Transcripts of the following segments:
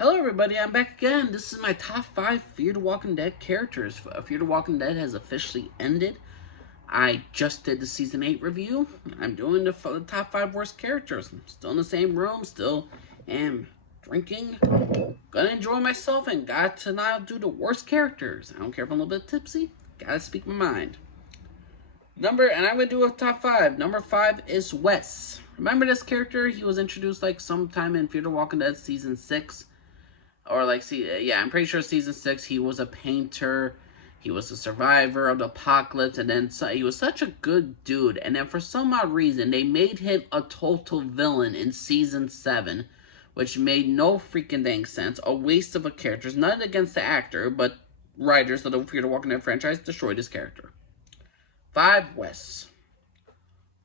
Hello everybody, I'm back again. This is my top 5 Fear the Walking Dead characters. Fear the Walking Dead has officially ended. I just did the Season 8 review. I'm doing the top 5 worst characters. I'm still in the same room, still am drinking. Gonna enjoy myself and got to now do the worst characters. I don't care if I'm a little bit tipsy, gotta speak my mind. And I'm gonna do a top 5. Number 5 is Wes. Remember this character? He was introduced like sometime in Fear the Walking Dead Season 6. Or like, yeah, I'm pretty sure season 6, he was a painter, he was a survivor of the apocalypse, and then he was such a good dude, and then for some odd reason, they made him a total villain in season 7, which made no freaking dang sense, a waste of a character. Nothing against the actor, but writers of the Fear the Walking Dead franchise destroyed his character. 5, Wes.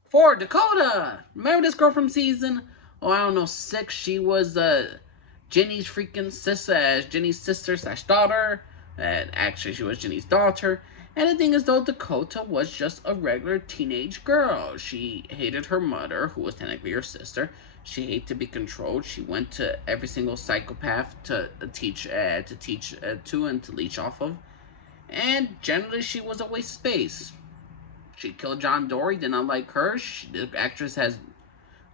4, Dakota! Remember this girl from season, I don't know, 6, she was, Jenny's freaking sister, Jenny's sister slash daughter. Actually, she was Jenny's daughter. And the thing is, though, Dakota was just a regular teenage girl. She hated her mother, who was technically her sister. She hated to be controlled. She went to every single psychopath to teach to and to leech off of. And generally, she was a waste of space. She killed John Dorie. Did not like her. The actress has.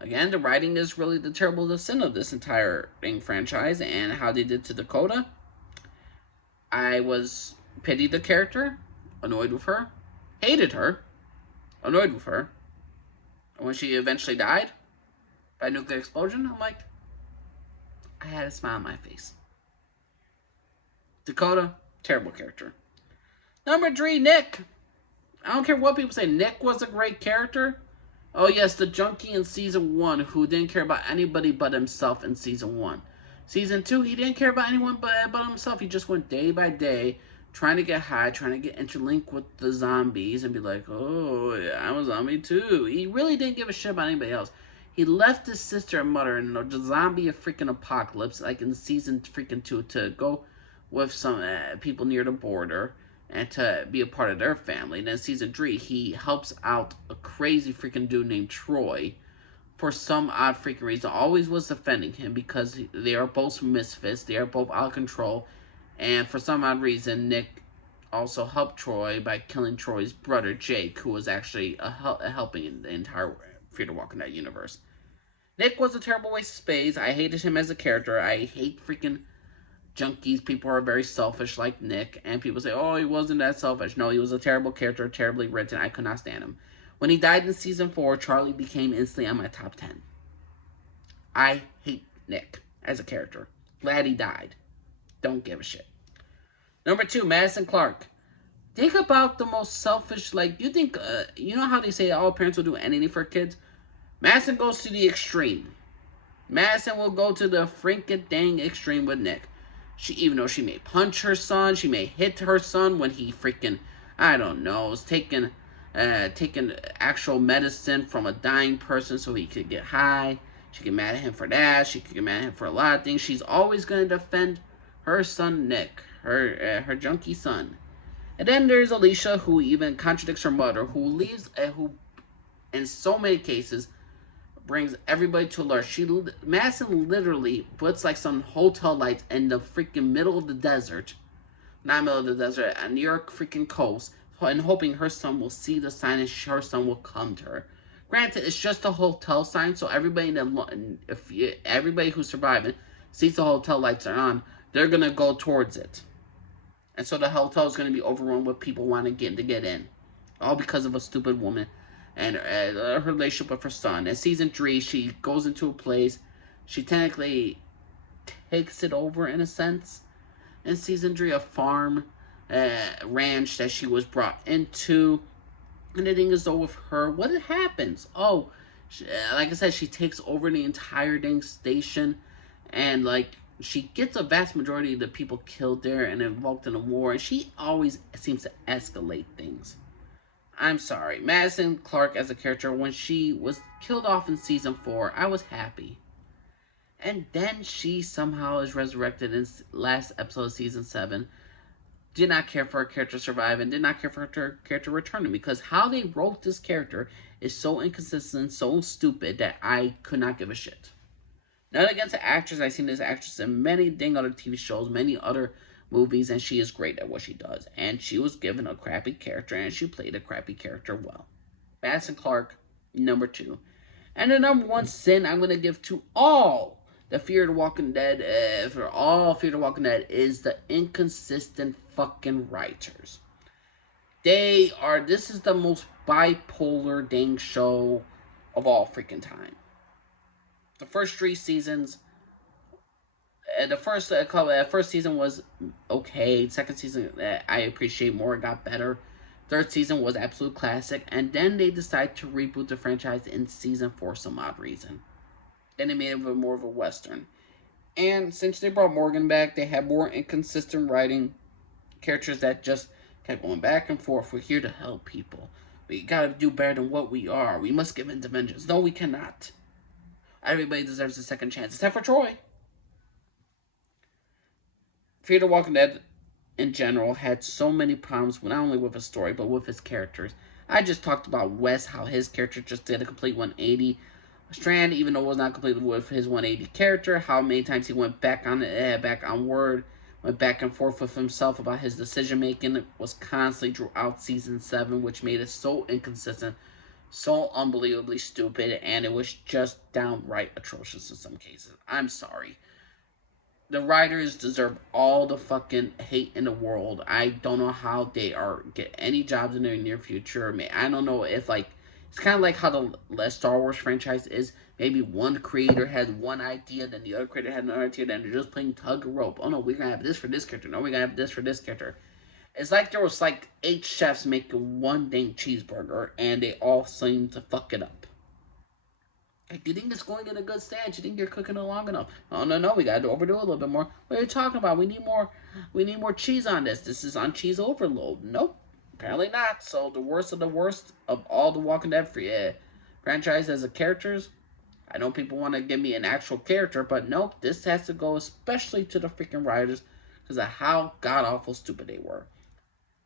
Again, the writing is really the terrible sin of this entire franchise, and how they did to Dakota. I was pitied the character, annoyed with her, hated her, annoyed with her. And when she eventually died by nuclear explosion, I'm like, I had a smile on my face. Dakota, terrible character. Number 3, Nick. I don't care what people say, Nick was a great character. Oh yes, the junkie in season 1 who didn't care about anybody but himself in season 1. Season 2, he didn't care about anyone but himself. He just went day by day, trying to get high, trying to get interlinked with the zombies and be like, oh, yeah, I'm a zombie too. He really didn't give a shit about anybody else. He left his sister and mother in the zombie freaking apocalypse, like in season freaking 2, to go with some people near the border and to be a part of their family. And then season 3, he helps out a crazy freaking dude named Troy for some odd freaking reason. Always was defending him because they are both misfits. They are both out of control. And for some odd reason, Nick also helped Troy by killing Troy's brother, Jake, who was actually helping in the entire Fear the Walking Dead universe. Nick was a terrible waste of space. I hated him as a character. I hate freaking junkies. People are very selfish like Nick, and people say, oh, he wasn't that selfish. No, he was a terrible character, terribly written. I could not stand him. When he died in season 4, Charlie became instantly on my top 10. I hate Nick as a character. Glad he died. Don't give a shit. Number 2, Madison Clark. Think about the most selfish, like, you think, you know how they say all parents will do anything for kids? Madison goes to the extreme. Madison will go to the freaking dang extreme with Nick. Even though she may punch her son, she may hit her son when he freaking, I don't know, is taking actual medicine from a dying person so he could get high. She get mad at him for that. She could get mad at him for a lot of things. She's always going to defend her son Nick, her junkie son. And then there's Alicia, who even contradicts her mother, who in so many cases brings everybody to alert. Madison literally puts like some hotel lights in the freaking middle of the desert, not middle of the desert, at New York freaking coast, and hoping her son will see the sign and her son will come to her. Granted, it's just a hotel sign, so everybody everybody who's surviving sees the hotel lights are on, they're gonna go towards it, and so the hotel is gonna be overrun with people wanting to get in, all because of a stupid woman and her relationship with her son. In season 3, she goes into a place, she technically takes it over in a sense. In season 3, a farm, ranch that she was brought into. And the thing is, though, with her, what happens? Oh, like I said, she takes over the entire dang station, and like she gets a vast majority of the people killed there and involved in a war, and she always seems to escalate things. I'm sorry, Madison Clark as a character, when she was killed off in season 4, I was happy. And then she somehow is resurrected in last episode of season 7. Did not care for her character surviving, did not care for her character returning, because how they wrote this character is so inconsistent, so stupid, that I could not give a shit. Not against the actress. I've seen this actress in many dang other TV shows, many other movies, and she is great at what she does. And she was given a crappy character, and she played a crappy character well. Madison Clark, number 2. And the number 1 sin I'm going to give to all the Fear the Walking Dead, for all Fear the Walking Dead, is the inconsistent fucking writers. This is the most bipolar dang show of all freaking time. The first 3 seasons, first season was okay. Second season, I appreciate more. It got better. Third season was absolute classic, and then they decided to reboot the franchise in season 4 for some odd reason. Then they made it more of a western. And since they brought Morgan back, they had more inconsistent writing. Characters that just kept going back and forth. We're here to help people. We gotta do better than what we are. We must give in to vengeance. No, we cannot. Everybody deserves a second chance, except for Troy. Fear the Walking Dead in general had so many problems, not only with his story, but with his characters. I just talked about Wes, how his character just did a complete 180. Strand, even though it was not completely with his 180 character, how many times he went back on word, went back and forth with himself about his decision making, was constantly throughout season 7, which made it so inconsistent, so unbelievably stupid, and it was just downright atrocious in some cases. I'm sorry. The writers deserve all the fucking hate in the world. I don't know how they are get any jobs in the near future. I don't know if it's kind of like how the Star Wars franchise is. Maybe one creator has one idea, then the other creator had another idea, then they're just playing tug of rope. Oh no, we're gonna have this for this character. No, we're gonna have this for this character. It's like there was 8 chefs making one dang cheeseburger, and they all seem to fuck it up. Like, you think it's going in a good stance? You think you're cooking it long enough? Oh no, we gotta overdo it a little bit more. What are you talking about? We need more cheese on this. This is on cheese overload. Nope, apparently not. So the worst of the worst of all the Walking Dead franchise as a characters. I know people want to give me an actual character, but nope, this has to go especially to the freaking writers because of how god awful stupid they were.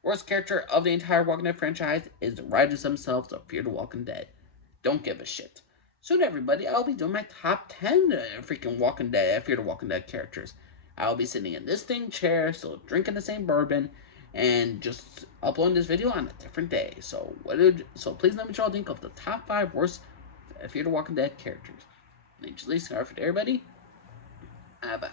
Worst character of the entire Walking Dead franchise is the writers themselves of Fear the Walking Dead. Don't give a shit. Soon, everybody, I'll be doing my top 10 freaking Walking Dead, Fear the Walking Dead characters. I'll be sitting in this thing chair, still drinking the same bourbon, and just uploading this video on a different day. So please let me know what y'all think of the top 5 worst Fear the Walking Dead characters. Thanks for listening, everybody. Bye-bye.